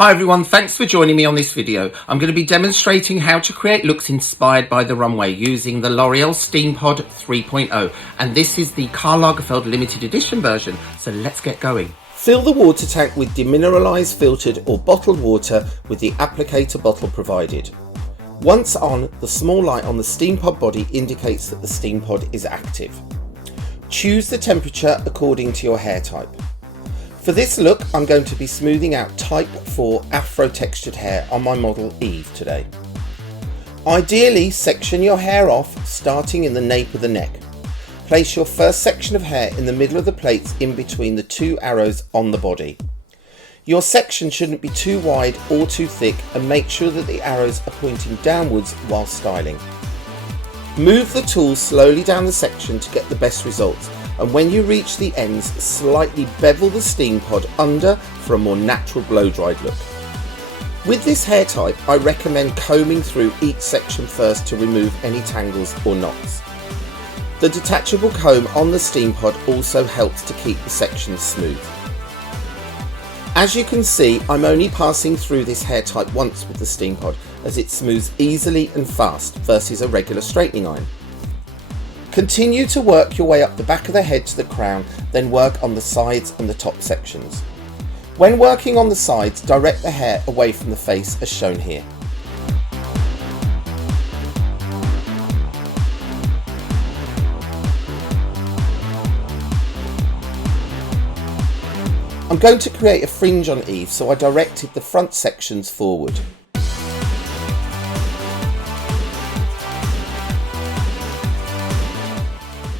Hi everyone, thanks for joining me on this video. I'm going to be demonstrating how to create looks inspired by the runway using the L'Oreal Steampod 3.0, and this is the Karl Lagerfeld limited edition version, so let's get going. Fill the water tank with demineralized filtered or bottled water with the applicator bottle provided. Once on, the small light on the Steampod body indicates that the Steampod is active. Choose the temperature according to your hair type. For this look, I'm going to be smoothing out type 4 afro textured hair on my model Eve today. Ideally, section your hair off starting in the nape of the neck. Place your first section of hair in the middle of the plaits in between the two arrows on the body. Your section shouldn't be too wide or too thick, and make sure that the arrows are pointing downwards while styling. Move the tool slowly down the section to get the best results, and when you reach the ends, slightly bevel the Steampod under for a more natural blow-dried look. With this hair type, I recommend combing through each section first to remove any tangles or knots. The detachable comb on the Steampod also helps to keep the sections smooth. As you can see, I'm only passing through this hair type once with the Steampod, as it smooths easily and fast versus a regular straightening iron. Continue to work your way up the back of the head to the crown, then work on the sides and the top sections. When working on the sides, direct the hair away from the face as shown here. I'm going to create a fringe on Eve, so I directed the front sections forward.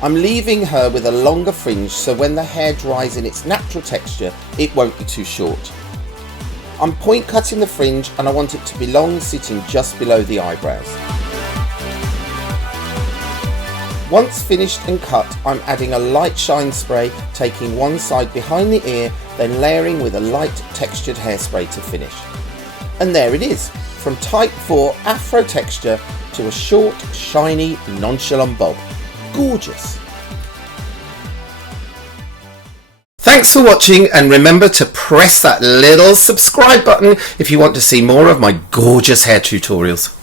I'm leaving her with a longer fringe, so when the hair dries in its natural texture, it won't be too short. I'm point cutting the fringe, and I want it to be long, sitting just below the eyebrows. Once finished and cut, I'm adding a light shine spray, taking one side behind the ear, then layering with a light textured hairspray to finish. And there it is, from type 4 afro texture to a short, shiny, nonchalant bob. Gorgeous. Thanks for watching, and remember to press that little subscribe button if you want to see more of my gorgeous hair tutorials.